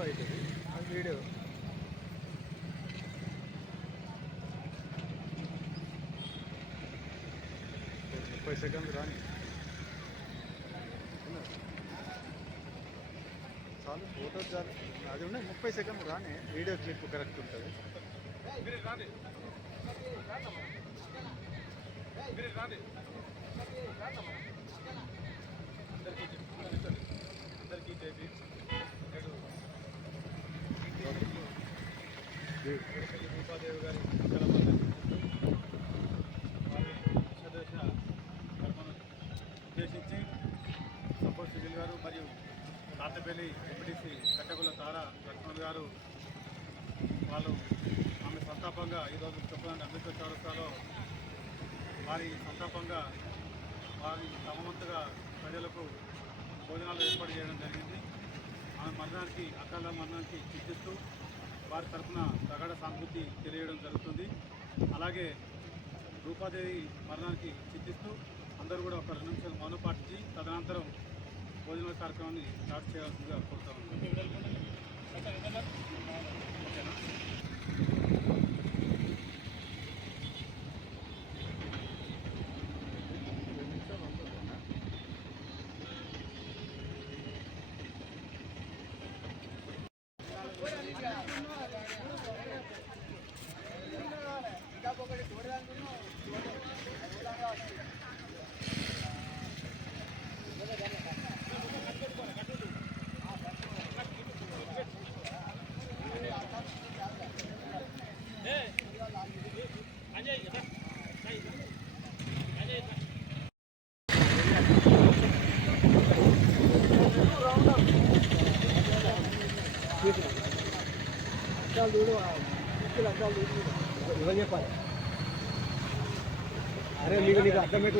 Photo అవుతుంది. అది video. ముప్పై సెకండ్లు రాని. చాలు ఫోటో చాలు. అది ఉన్నాయి ముప్పై సెకండ్ రాని. వీడియో క్లిప్ కరెక్ట్ ఉంటుంది. అందరికీ రూపాదేవి గారి మంగళ వారి దశదశ కర్మను ఉద్దేశించి సపోజ్ సిగిల్ గారు మరియు తాతపల్లి ఎంపీటీసీ కట్టగుల తార లక్ష్మణ్ గారు వాళ్ళు ఆమె సంతాపంగా ఈరోజు చెప్పడానికి అంబేద్కర్ చౌరస్తాలో వారి సంతాపంగా వారి తమవంతుగా ప్రజలకు భోజనాలు ఏర్పాటు చేయడం జరిగింది ఆమె మరణానికి అకాల మరణానికి చింతిస్తూ వారి తరఫున ప్రగాఢ సానుభూతి తెలియడం జరుగుతుంది. అలాగే రూపాదేవి మరణానికి చింతిస్తూ అందరూ కూడా ఒక రెండు నిమిషాలు మౌనం పాటించి తదనంతరం భోజన కార్యక్రమాన్ని స్టార్ట్ చేయాల్సిందిగా కోరుతా 叫刘六啊，这两叫刘六，我问你关。అరే మీకు నీకు అర్థం